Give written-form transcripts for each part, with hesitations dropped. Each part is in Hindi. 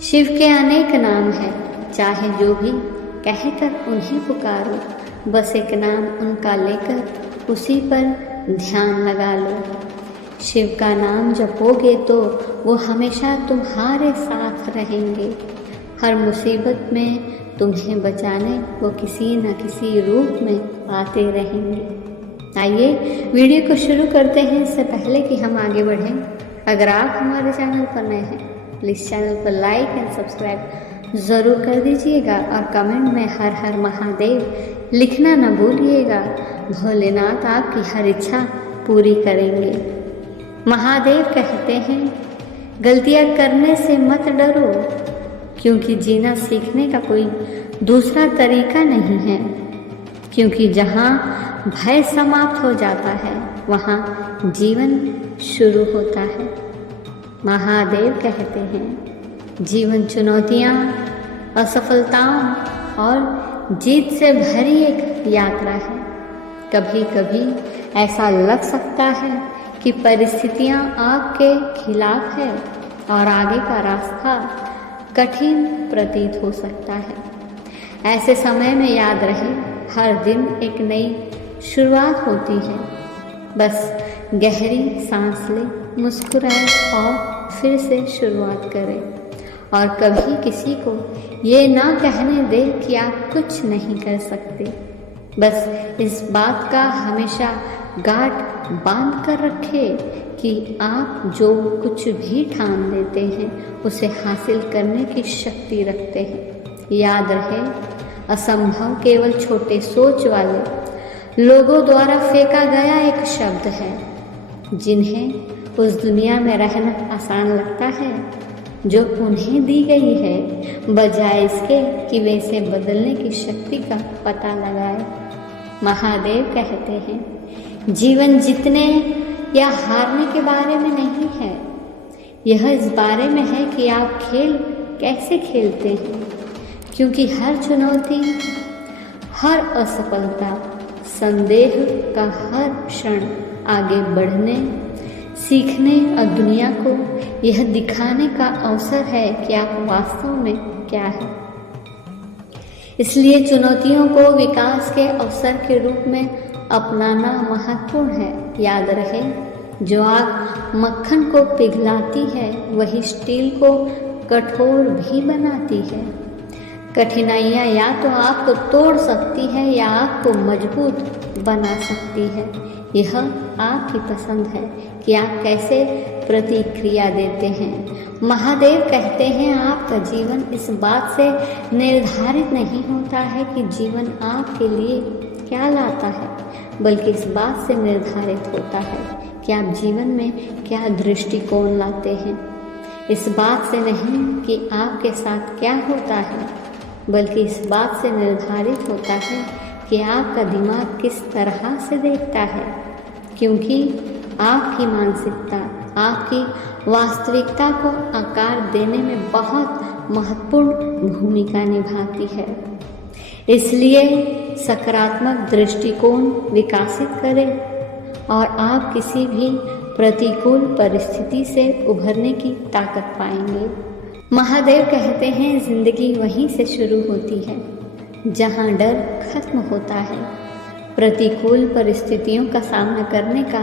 शिव के अनेक नाम हैं, चाहे जो भी कहकर उन्हें पुकारो, बस एक नाम उनका लेकर उसी पर ध्यान लगा लो। शिव का नाम जपोगे तो वो हमेशा तुम्हारे साथ रहेंगे। हर मुसीबत में तुम्हें बचाने वो किसी न किसी रूप में आते रहेंगे। आइए वीडियो को शुरू करते हैं। इससे पहले कि हम आगे बढ़ें, अगर आप हमारे चैनल पर नए हैं प्लीज़ चैनल को लाइक एंड सब्सक्राइब ज़रूर कर दीजिएगा और कमेंट में हर हर महादेव लिखना न भूलिएगा। भोलेनाथ आपकी हर इच्छा पूरी करेंगे। महादेव कहते हैं, गलतियाँ करने से मत डरो, क्योंकि जीना सीखने का कोई दूसरा तरीका नहीं है। क्योंकि जहाँ भय समाप्त हो जाता है वहाँ जीवन शुरू होता है। महादेव कहते हैं, जीवन चुनौतियाँ, असफलताओं और जीत से भरी एक यात्रा है। कभी कभी ऐसा लग सकता है कि परिस्थितियाँ आपके खिलाफ है और आगे का रास्ता कठिन प्रतीत हो सकता है। ऐसे समय में याद रहे, हर दिन एक नई शुरुआत होती है। बस गहरी सांस लें, मुस्कुराएं और फिर से शुरुआत करें। और कभी किसी को ये ना कहने दें कि आप कुछ नहीं कर सकते। बस इस बात का हमेशा गांठ बांध कर रखें कि आप जो कुछ भी ठान लेते हैं उसे हासिल करने की शक्ति रखते हैं। याद रहे, असंभव केवल छोटे सोच वाले लोगों द्वारा फेंका गया एक शब्द है, जिन्हें उस दुनिया में रहना आसान लगता है जो उन्हें दी गई है, बजाय इसके कि वे इसे बदलने की शक्ति का पता लगाए। महादेव कहते हैं, जीवन जीतने या हारने के बारे में नहीं है, यह इस बारे में है कि आप खेल कैसे खेलते हैं। क्योंकि हर चुनौती, हर असफलता, संदेह का हर क्षण आगे बढ़ने, सीखने और दुनिया को यह दिखाने का अवसर है कि आप वास्तव में क्या है। इसलिए चुनौतियों को विकास के अवसर के रूप में अपनाना महत्वपूर्ण है। याद रहे, जो आग मक्खन को पिघलाती है वही स्टील को कठोर भी बनाती है। कठिनाइयाँ या तो आपको तोड़ सकती है या आपको मजबूत बना सकती है। यह आपकी पसंद है कि आप कैसे प्रतिक्रिया देते हैं। महादेव कहते हैं, आपका जीवन इस बात से निर्धारित नहीं होता है कि जीवन आपके लिए क्या लाता है, बल्कि इस बात से निर्धारित होता है कि आप जीवन में क्या दृष्टिकोण लाते हैं। इस बात से नहीं कि आपके साथ क्या होता है, बल्कि इस बात से निर्धारित होता है कि आपका दिमाग किस तरह से देखता है। क्योंकि आपकी मानसिकता आपकी वास्तविकता को आकार देने में बहुत महत्वपूर्ण भूमिका निभाती है। इसलिए सकारात्मक दृष्टिकोण विकसित करें और आप किसी भी प्रतिकूल परिस्थिति से उभरने की ताकत पाएंगे। महादेव कहते हैं, जिंदगी वहीं से शुरू होती है जहां डर खत्म होता है। प्रतिकूल परिस्थितियों का सामना करने का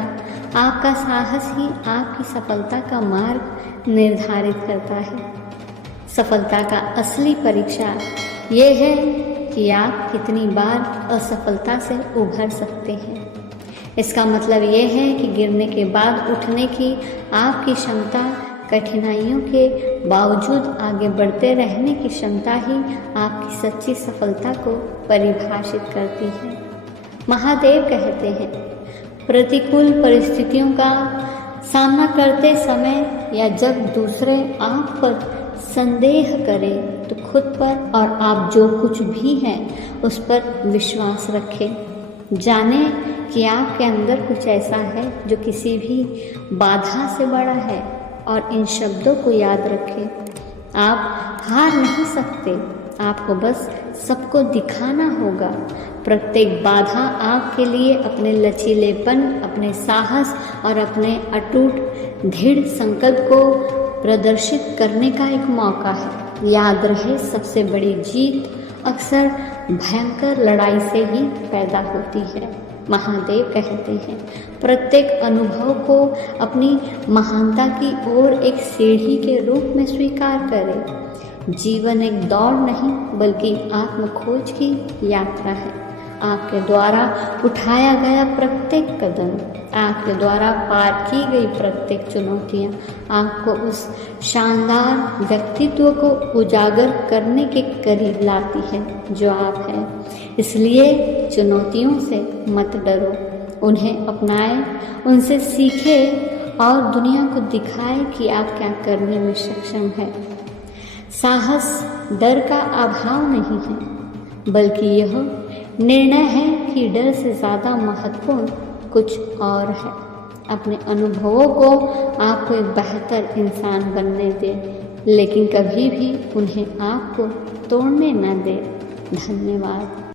आपका साहस ही आपकी सफलता का मार्ग निर्धारित करता है। सफलता का असली परीक्षा ये है कि आप कितनी बार असफलता से उभर सकते हैं। इसका मतलब ये है कि गिरने के बाद उठने की आपकी क्षमता, कठिनाइयों के बावजूद आगे बढ़ते रहने की क्षमता ही आपकी सच्ची सफलता को परिभाषित करती है। महादेव कहते हैं, प्रतिकूल परिस्थितियों का सामना करते समय या जब दूसरे आप पर संदेह करें तो खुद पर और आप जो कुछ भी हैं उस पर विश्वास रखें। जाने कि आपके अंदर कुछ ऐसा है जो किसी भी बाधा से बड़ा है और इन शब्दों को याद रखें, आप हार नहीं सकते, आपको बस सबको दिखाना होगा। प्रत्येक बाधा आपके लिए अपने लचीलेपन, अपने साहस और अपने अटूट दृढ़ संकल्प को प्रदर्शित करने का एक मौका है। याद रहे, सबसे बड़ी जीत अक्सर भयंकर लड़ाई से ही पैदा होती है। महादेव कहते हैं, प्रत्येक अनुभव को अपनी महानता की ओर एक सीढ़ी के रूप में स्वीकार करें। जीवन एक दौड़ नहीं बल्कि आत्मखोज की यात्रा है। आपके द्वारा उठाया गया प्रत्येक कदम, आपके द्वारा पार की गई प्रत्येक चुनौतियाँ आपको उस शानदार व्यक्तित्व को उजागर करने के करीब लाती है जो आप हैं। इसलिए चुनौतियों से मत डरो, उन्हें अपनाएं, उनसे सीखें और दुनिया को दिखाएं कि आप क्या करने में सक्षम है। साहस डर का अभाव नहीं है, बल्कि यह निर्णय है कि डर से ज़्यादा महत्वपूर्ण कुछ और है। अपने अनुभवों को आपको एक बेहतर इंसान बनने दें, लेकिन कभी भी उन्हें आपको तोड़ने न दें। धन्यवाद।